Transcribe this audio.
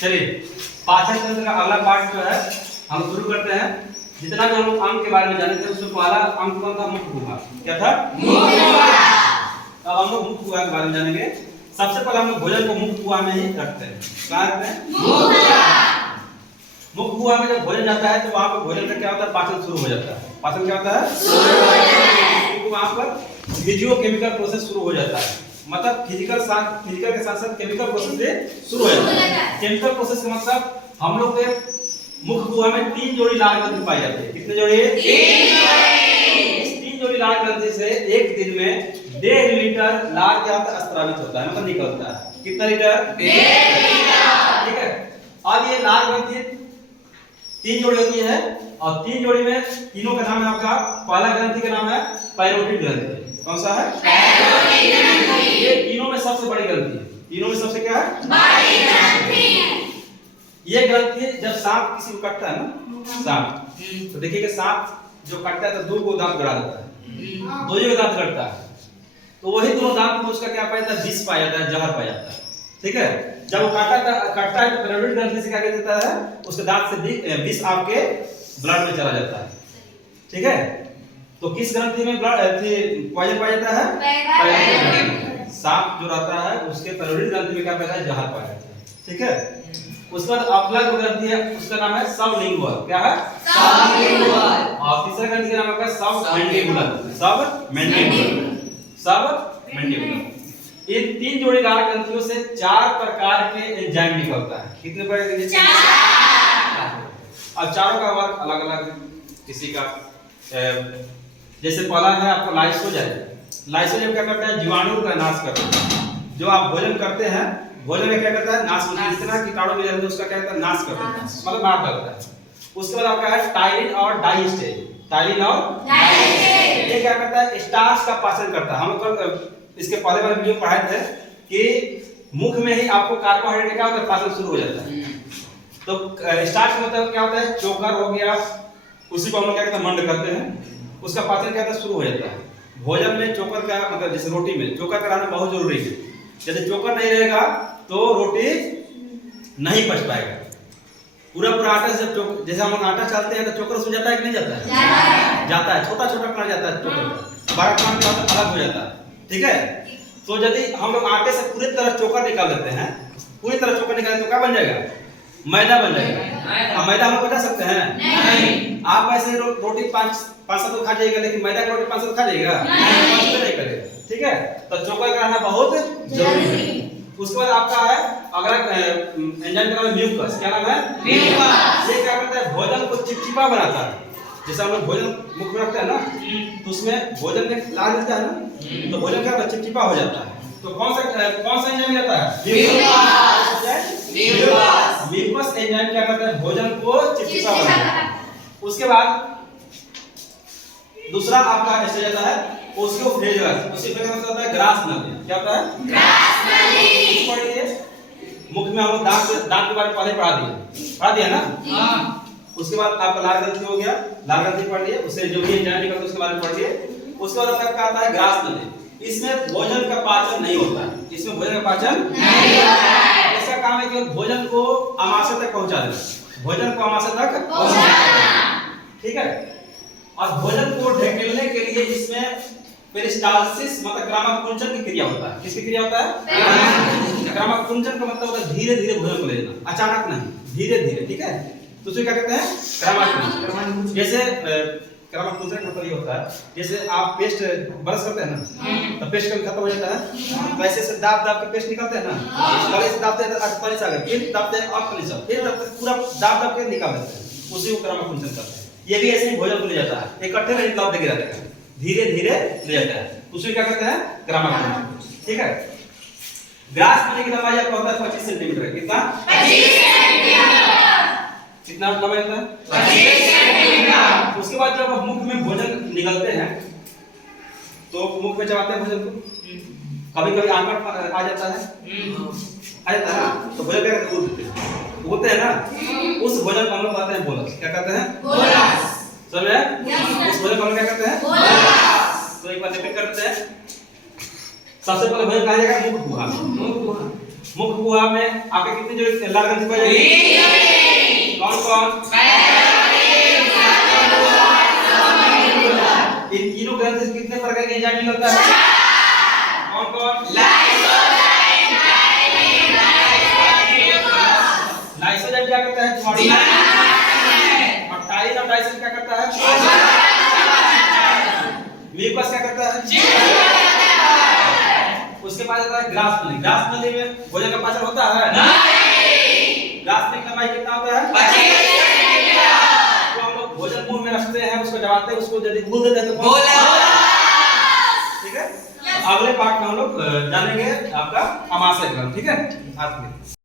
चलिए पाचन तंत्र का अगला पार्ट जो है हम शुरू करते हैं। जितना भी हम लोग अंग के बारे में जाने थे उसमें पहला अंग कौन था? मुख गुहा। क्या था? मुख गुहा। अब हम लोग मुख गुहा के बारे में जानेंगे। सबसे पहले हम लोग भोजन को मुख गुहा में ही रखते हैं। कहाँ रखते हैं? मुख गुहा। मुख गुहा में जब भोजन जाता है तो वहां पर भोजन का क्या होता है? पाचन शुरू हो जाता है। पाचन क्या होता है? शुरू हो जाता है। क्योंकि वहां पर फिजियोकेमिकल प्रोसेस शुरू हो जाता है। मतलब फिजिकल के साथ साथ केमिकल प्रोसेस भी शुरू हो जाता है। केमिकल प्रोसेस का मतलब हम लोग के मुख गुहा में 3 जोड़ी लाल ग्रंथि पाई जाती है। कितने जोड़ी? 3 जोड़ी। इस 3 जोड़ी लाल ग्रंथि से एक दिन में 1.5 लीटर लाल क्या होता है? स्त्रावित होता है, मतलब निकलता है। कितना लीटर? 1.5 लीटर। ठीक है। अब ये लाल ग्रंथि 3 जोड़ी होती है और 3 जोड़ी में तीनों का नाम है आपका। पहला ग्रंथि का नाम है पैरोटिड ग्रंथि। कौन सा है? पैरोटिड ग्रंथि। ये तीनों में सबसे बड़ी ग्रंथि है। तीनों में सबसे क्या है? बड़ी ग्रंथि है। ये ग्रंथि जब सांप किसी को काटता है ना, सांप, तो देखिए सांप जो काटता है तो 2 को दांत गड़ा देता है, 2 जगह दांत गड़ता है, तो वही दोनों दांत में उसका क्या पाया जाता है? विष पाया जाता है, जहर पाया जाता है। ठीक है। जब वो काटता है तो पैरोटिड ग्रंथि से क्या कर देता है? उसके दांत से विष आपके ब्लड में चला जाता है। ठीक है। तो किस ग्रंथि में ब्लड पॉइजन पाया जाता है? सांप जो रहता है उसके पैरोटिड ग्रंथि में क्या पाया जाता है? जहर पाया जाता है। ठीक है। उसके बाद अगला जो ग्रंथि है उसका नाम है सबलिंगुअल। क्या है? सबलिंगुअल। और तीसरा ग्रंथि का नाम है सबमैंडिबुलर। सबमैंडिबुलर। इन 3 जोड़ी लाल ग्रंथियों से 4 प्रकार के एंजाइम निकलता है। कितने प्रकार के? 4। और चारों का वर्क अलग अलग। किसी का जैसे पहला है आपका लाइसोजाइम। लाइसोजाइम क्या करता है? जीवाणु का नाश करता है। जो आप भोजन करते हैं, भोजन में क्या करता है? नाश करता है। जितना कीटाणु भी रहते हैं उसका क्या करता है? नाश करता है, मतलब मार डालता है। उसके बाद आपका है टाइलिन और डाइस्टेज। टाइलिन और डाइस्टेज ये क्या करता है? स्टार्च का पाचन करता है। हम कल इसके पहले वाले वीडियो पढ़ाए थे कि मुख में ही आपको कार्बोहाइड्रेट क्या होता है? पाचन शुरू हो जाता है। तो स्टार्च का मतलब क्या होता है? चोकर हो गया, उसी को हम लोग क्या कहते हैं? मंड करते हैं। उसका पाचन क्या होता है? शुरू हो जाता है। भोजन में चोकर का मतलब जैसे रोटी में चोकर का रहना बहुत जरूरी है। यदि चोकर नहीं रहेगा तो रोटी नहीं पच पाएगा। पूरा आटा से जैसे हम लोग आटा चालते हैं तो चोकर उसमें जाता है कि नहीं जाता है? जाता है। छोटा छोटा कण जाता है चोकर का, बड़ा कण क्या होता है? अलग हो जाता है। ठीक है। तो यदि हम लोग आटे से पूरी तरह चोकर निकाल देते हैं, पूरी तरह चोकर निकालें तो क्या बन जाएगा? मैदा बन जाएगा। मैदा हम लोग बचा सकते हैं? नहीं। आप ऐसे रोटी 5-7 तो खा जाएगा, लेकिन मैदा की रोटी 5-7 खा जाएगा? नहीं करेगा। ठीक है। तो चोकर का रहना बहुत जरूरी है। उसके बाद आपका है अगला एंजाइम का नाम है म्यूकस। क्या नाम है? म्यूकस। ये क्या करता है? भोजन को चिपचिपा बनाता है। जैसे हम लोग भोजन मुख में रखते हैं ना, तो उसमें भोजन में लाल मिलता है ना, तो भोजन क्या चिपचिपा हो जाता है। तो कौन सा एंजाइम रहता है? म्यूकस एंजाइम क्या करता है? भोजन को चिपचिपा बनाता है। उसके बाद दूसरा आपका ऐसे जाता है ओस्टियोफ्रेगस। ओस्टियोफ्रेगस होता है ग्रास नली। क्या होता है? ग्रास नली। पढ़िए, मुख में हम लोग दांत के बारे में पहले पढ़ा दिया ना। हां। उसके बाद आपका लाल ग्रंथि हो गया, लाल ग्रंथि पढ़ लिए, उससे जो भी एंजाइम निकलता है उसके बारे में पढ़ लिए। उसके बाद आपका आता है ग्रास नली। इसमें भोजन का पाचन नहीं होता है। इसमें भोजन का पाचन नहीं होता है। इसका काम है कि भोजन को आमाशय तक पहुंचा देना। भोजन को आमाशय तक पहुंचाना। ठीक है। और भोजन को ढकेलने के लिए इसमें पेरिस्टालसिस मतलब ग्रामकुंचन की क्रिया होता है। किसकी क्रिया होता है? ग्रामकुंचन का मतलब होता है धीरे धीरे भोजन को ले लेना, अचानक नहीं, धीरे धीरे। ठीक है। तो उसे क्या कहते हैं? ग्रामकुंचन। जैसे ग्रामकुंचन का मतलब ये होता है, जैसे आप पेस्ट ब्रश करते हैं ना, तो पेस्ट कभी खत्म हो जाता है, तो ऐसे से दाब दाब के पेस्ट निकालते हैं ना, पहले से दाबते हैं तो पानी से आगे, फिर दाबते हैं और पानी से, फिर पूरा दाब दाब के निकाल देते हैं। उसी को ग्रामकुंचन कहते हैं। ये भी ऐसे ही भोजन को ले जाता है, इकट्ठे नहीं दाब देके रहता है, धीरे धीरे ले जाता है। उसे क्या कहते हैं? ग्रामकुंचन। ठीक है। ग्रास नली की लंबाई आपका होता है 25 सेंटीमीटर। कितना? 25 सेंटीमीटर। कितना लंबाई होता है? 25 सेंटीमीटर। उसके बाद जब मुख में भोजन निकलते हैं तो मुख में चबाते हैं भोजन को, कभी कभी आंख पर आ जाता है, आ जाता है ना, तो भोजन क्या करते हैं? होते हैं ना, उस भोजन को हम लोग कहते हैं बोलस। क्या कहते हैं? बोलस। समझे? उस भोजन को हम क्या कहते हैं? तो एक बार रिपीट करते हैं। सबसे पहले भोजन कहाँ जाएगा? मुख गुहा। मुख्य गुहा में आपके कितने जो लाल ग्रंथि पाई जाएगी? कौन कौन? इन तीनों ग्रंथि से कितने प्रकार के एंजाइम निकलता है? कौन कौन? लाइसोजाइम क्या करता है? बॉडी और टाइलिन और डाइसिन क्या करता है? म्यूकस क्या करता है? उसके बाद आता है ग्रास नली। ग्रास नली में भोजन का पाचन होता है? नहीं। ग्रास नली की लंबाई कितना होता है? 25 तो हम लोग भोजन मुंह में रखते हैं, उसको चबाते हैं, उसको यदि भूल देते हैं तो बोला। ठीक है, अगले पार्ट में हम लोग जानेंगे आपका आमाशय ग्रंथ। ठीक है, आज के